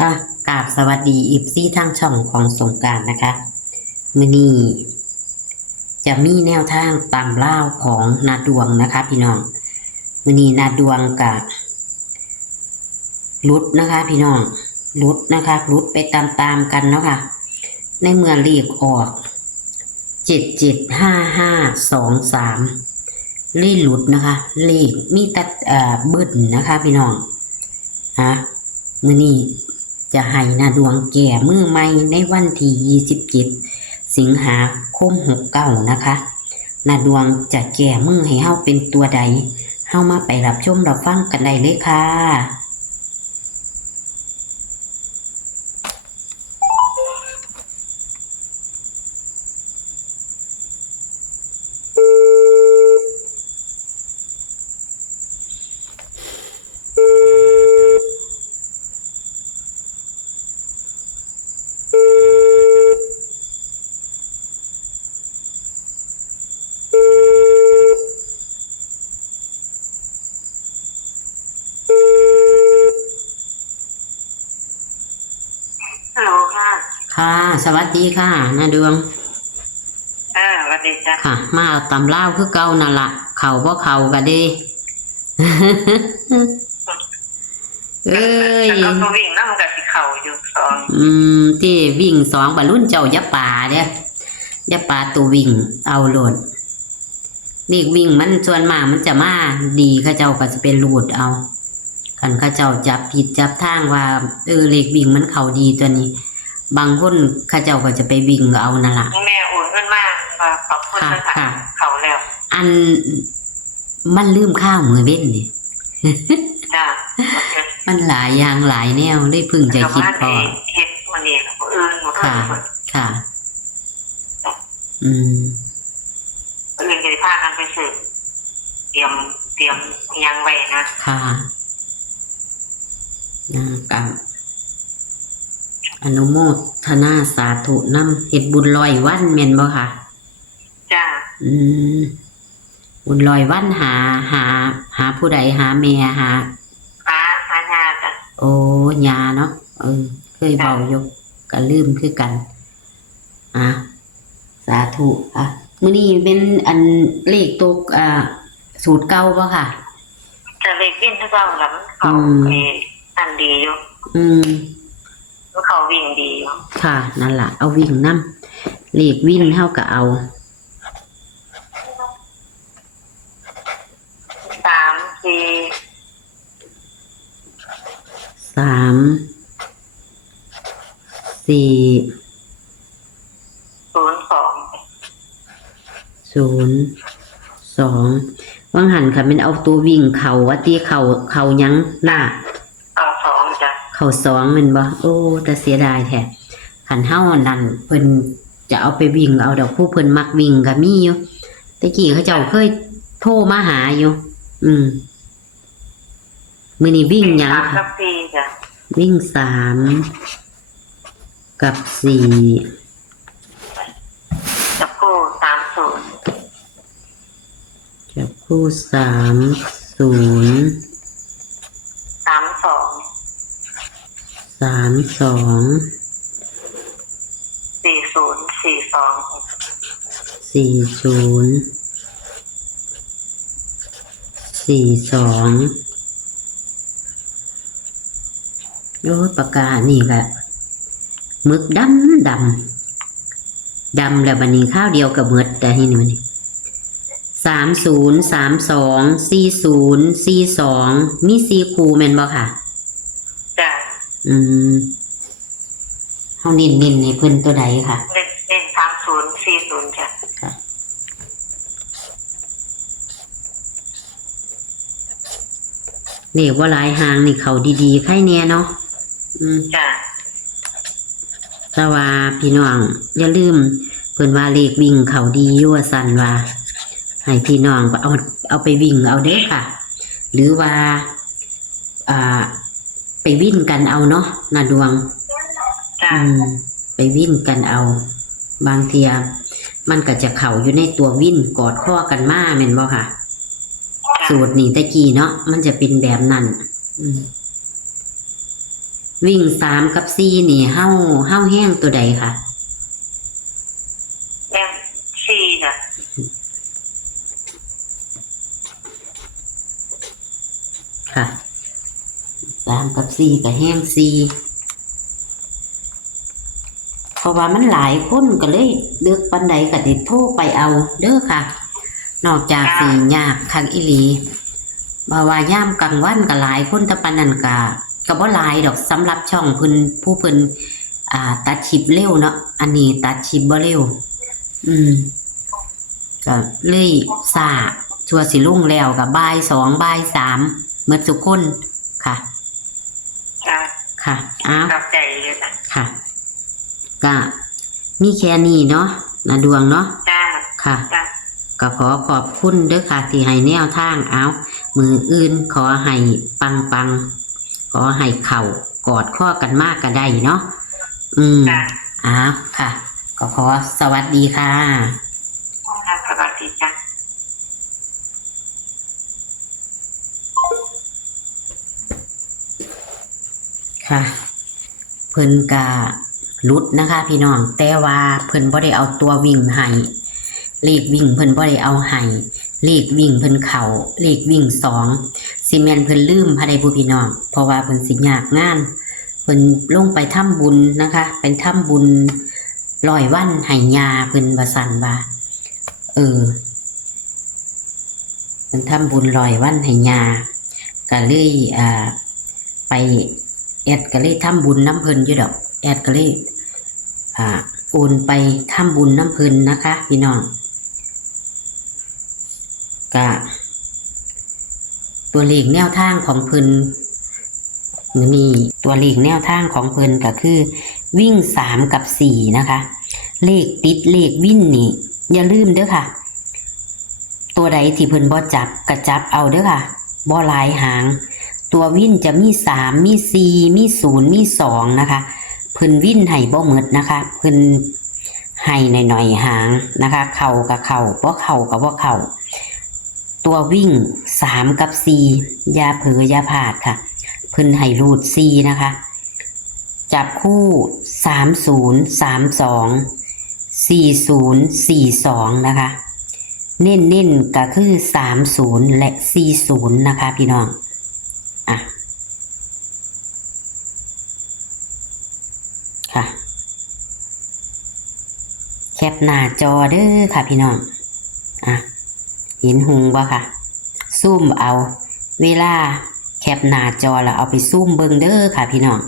ค่ะกราบสวัสดีอีฟซี่ทางช่องของสงกรานต์นะคะมื้อนี้จะมีแนวทางตามล่าวของนาดวงนะคะพี่น้องมื้อนี้นาดวงกับรุดนะคะพี่น้องรุดนะคะรุดไปตามกันเนาะค่ะในเมื่อเลขออก775523เลขหลุดนะคะเลขมีแต่เบิ้ลนะคะพี่น้องฮะมื้อนี้จะให้นาดวงแก่มือใหม่ในวันที่27สิงหาคม69นะคะนาดวงจะแก่มือให้เฮาเป็นตัวใดเฮามาไปรับชมรับฟังกันได้เลยค่ะฮัลโหลค่ะค่ะสวัสดีค่ะนาดวงสวัสดีจ้ะค่ะมาเอาตำลาวคือเก่านั่นล่ะเข้าบ่เข้าก็เด้ เอ้ยแล้วก็วิ่งนั่งกับที่เข่าอยู่สองที่วิ่ง2บรรลุนเจ้าอย่าป่าเด้อย่าป่าตัววิ่งเอาโลดเลขวิ่งมันส่วนมากมันจะมาดีเขาเจ้าก็จะเป็นรูดเอาคันเขาเจ้าจับผิดจับทางว่าเลขวิ่งมันเข้าดีตัวนี้บางคนเขาเจ้าก็จะไปวิ่งเอานั่นล่ะแม่โอนเงินมาว่าขอบคุณนะคะเขาแล้วอันมันลืมข้าวมือเว้นนี่ จ้ะมันหลายอย่างหลายแนวเลยพึ่งใจคิดพอเฮ็ดวันนี้อื่นหมดค่ะค่ะอืมอื่นจะพากันไปซื้อเตรียมยังไว้นะค่ะกับอนุโมทนาสาธุนำเฮ็ดบุญร้อยวันแม่นบ่ค่ะจ้ะบุญร้อยวันหาผู้ใดหาแม่หาญาจ้ะโอ้ยาเนาะเคยเบาอยู่ก็ลืมคือกันสาธุมื้อนี้เป็นอันเลขตกสูตรเก่าบ่ค่ะจะเลขวิ่งทุกเจ้าแล้วเขาอันดีอยู่เขาวิ่งดีอยู่ค่ะนั่นล่ะเอาวิ่งนำเลขวิ่งเฮาก็เอา3 4 0 2ว่างหันค่ะมันเอาตัววิ่งเขาว่าตีเขายังหน้าเขา2จ้ะเขา2แม่นบ่โอ้แต่เสียดายแท้คันเฮานั่นเพิ่นจะเอาไปวิ่งเอาดอกผู้เพิ่นมักวิ่งก็มีอยู่ตะกี้เขาเจ้าเคยโทรมาหาอยู่มื้อนี้วิ่งหยังค่ะวิ่ง3กับ4จับคู่30จับคู่30 32 40 42โอ้ปากกานี่ก็หมึกดำแล้วบัดนี้ข้าวเดียวกับหมดแต่ที่นี่มัน30 32 40 42มี4คู่แม่นบ่ค่ะจ้ะเฮาเน้นให้เพิ่นตัวใดค่ะเน้น30 40จ้ะค่ะนี่ว่าหลายหางนี่เขาดีๆใครแน่เนาะจ้ะแต่ว่าพี่น้องอย่าลืมเพิ่นว่าเลขวิ่งเขาดีอยู่ว่าซั่นว่าให้พี่น้องเอาไปวิ่งเอาเด้อค่ะหรือว่าไปวิ่งกันเอาเนาะนาดวงไปวิ่งกันเอาบางเทียมันก็จะเข่าอยู่ในตัววิ่งกอดข้อกันมาแม่นบ่ค่ะสูตรนี่ตะกี้เนาะมันจะเป็นแบบนั้น วิ่ง3กับ4นี่เฮาแห้งตัวใดค่ะแม่สี่น่ะค่ะ3กับ4ก็แห้ง4เพราะว่ามันหลายคนก็เลยเลือกปันใดก็ได้โทรไปเอาเด้อค่ะนอกจากสิยากคักอีหลีบ่ว่ายามกลางวันก็หลายคนแต่ปานนั้นก็บ่หลายดอกสำหรับช่องเพิ่นผู้เพิ่นตัดคลิปเร็วเนาะอันนี้ตัดคลิปบ่เร็วก็เลยซ่าชัวสิลงแล้วก็บ่าย2บ่าย3หมดทุกคนค่ะค่ะอ้าว กลับใจเลยจ้ะ ค่ะก็มีแค่นี้เนาะนะดวงเนาะ จ้า ค่ะ จ้า ก็ขอขอบคุณเด้อค่ะที่ให้แนวทางเอามืออื่นขอให้ปังขอให้เข่ากอดข้อกันมากก็ได้เนาะจ้าอ้าวค่ะก็ขอสวัสดีค่ะสวัสดีจ้าค่ะเพิ่นกะลุดนะคะพี่น้องแต่ว่าเพิ่นบ่ได้เอาตัววิ่งให้เลขวิ่งเพิ่นบ่ได้เอาให้เลขวิ่งเพิ่นเข่าเลขวิ่ง2สิแม่นเพิ่นลืมพะได้ผู้พี่น้องเพราะว่าเพิ่นสิยากงานเพิ่นลงไปทำบุญนะคะเป็นทำบุญ100 วันให้ยาเพิ่นว่าซั่นว่าเพิ่นทำบุญ100 วันให้ยาก็เลยไปแอดก็เลยทำบุญน้ำเพิ่นอยู่ดอกแอดก็เลยโอนไปทำบุญน้ำเพิ่นนะคะพี่น้องก็ตัวเลขแนวทางของเพิ่นนี่ตัวเลขแนวทางของเพิ่นก็คือวิ่ง3กับ4นะคะเลขติดเลขวิ่นนี่อย่าลืมเด้อค่ะตัวใดที่เพิ่นบ่จับก็จับเอาเด้อค่ะบ่หลายหางตัววิ่นจะมี3มี4มี0มี2นะคะเพิ่นวิ่นให้บ่หมดนะคะเพิ่นให้หน่อยๆหางนะคะเข้ากับเข้าบ่เข้ากับบ่เข้าตัววิ่ง3กับ4อย่าเผลออย่าพลาดค่ะเพิ่นให้รูด4นะคะจับคู่30 32 40 42นะคะเน้นๆก็คือ30และ40นะคะพี่น้องค่ะแคปหน้าจอเด้อค่ะพี่น้องเห็นหุงบ่ค่ะซูมเอาเวลาแคปหน้าจอแล้วเอาไปซูมเบิ่งเด้อค่ะพี่น้อง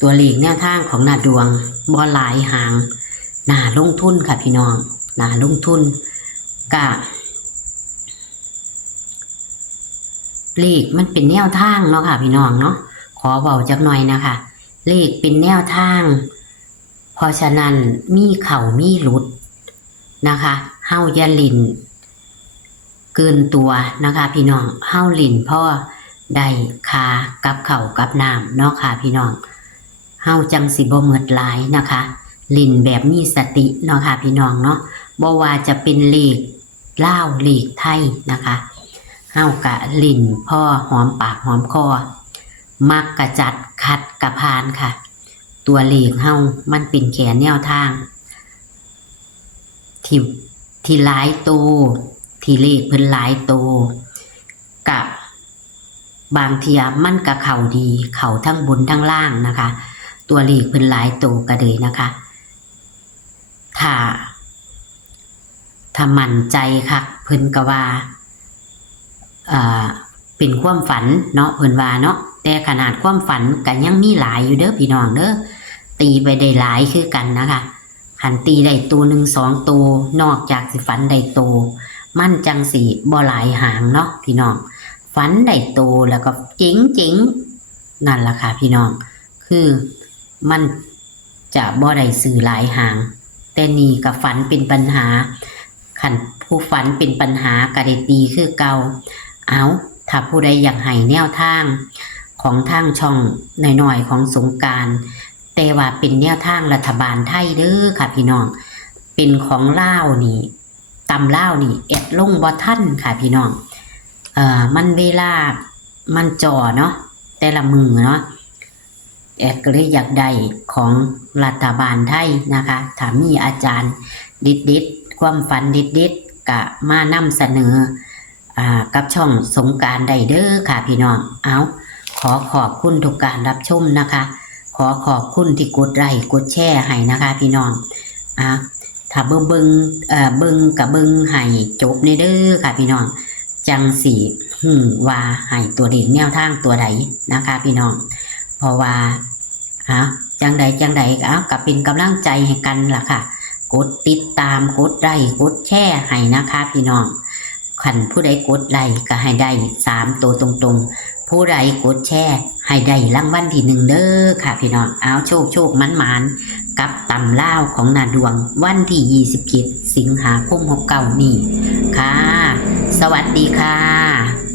ตัวเลขแนวทางของหน้าดวงบ่หลายหางหน้าลงทุนค่ะพี่น้องหน้าลงทุนก็เลขมันเป็นแนวทางเนาะค่ะพี่น้องเนาะขอเบาจักหน่อยนะคะเลขเป็นแนวทางเพราะฉะนั้นมีเข่ามีหลุดนะคะเฮาอย่าลิ่นเกินตัวนะคะพี่น้องเฮาลิ่นพ่อได้คากับเข่ากับน้ำเนาะค่ะพี่น้องเฮาจังสิบ่หมดหลายนะคะลิ่นแบบมีสติเนาะค่ะพี่น้องเนาะบ่ว่าจะเป็นเลขลาวเลขไทยนะคะเฮากะลิ่นพ่อหอมปากหอมคอมักกะจัดขัดกะพานค่ะตัวเลขเฮามันเป็นแค่แนวทางที่หลายตัวที่เลขเพิ่นหลายตัวกับบางเทียมันกะเข่าดีเข่าทั้งบนทั้งล่างนะคะตัวเลขเพิ่นหลายตัวก็เลยนะคะถ้ามั่นใจค่ะเพิ่นก็ว่าเป็นความฝันเนาะเพิ่นว่าเนาะแต่ขนาดความฝันก็ยังมีหลายอยู่เด้อพี่น้องเด้อตีไปได้หลายคือกันนะคะขันตีได้ตัว1 2ตัวนอกจากสิฝันได้ตัวมั่นจังสิบ่หลายหางเนาะพี่น้องฝันได้ตัวแล้วก็เจ๋งนั่นล่ะค่ะพี่น้องคือมันจะบ่ได้ซื้อหลายหางแต่นี่กับฝันเป็นปัญหาขันผู้ฝันเป็นปัญหาก็ได้ตีคือเก่าเอาถ้าผู้ใดอยากให้แนวทางของทางช่องหน่อยๆของสงกรานต์แต่ว่าเป็นแนวทางรัฐบาลไทยเด้อค่ะพี่น้องเป็นของลาวนี่ตำลาวนี่แอดลงบ่ทันค่ะพี่น้องมันเวลามันจ่อเนาะแต่ละมือเนาะ แอดก็เลยอยากได้ของรัฐบาลไทยนะคะถ้ามีอาจารย์ดิดความฝันดิดกะมานำเสนอกับช่องสงกรานต์ได้เด้อค่ะพี่น้องเอาขอขอบคุณทุกการรับชมนะคะขอขอบคุณที่กดไลค์กดแชร์ให้นะคะพี่น้องถ้าเบิ่งกับเบิ่งให้จบในเด้อค่ะพี่น้องจังสีว่าให้ตัวเลขแนวทางตัวใดนะคะพี่น้องเพราะว่าจังใดก็เป็นกำลังใจให้กันล่ะค่ะกดติดตามกดไลค์กดแชร์ให้นะคะพี่น้องขันผู้ใดกดไลค์ก็ให้ได้3ตัวตรงๆผู้ใดกดแชร์ให้ได้รางวัลที่1เด้อค่ะพี่น้องเอาโชคมันกับตำล่าวของนาดวงวันที่27 สิงหาคม 69นี้ค่ะสวัสดีค่ะ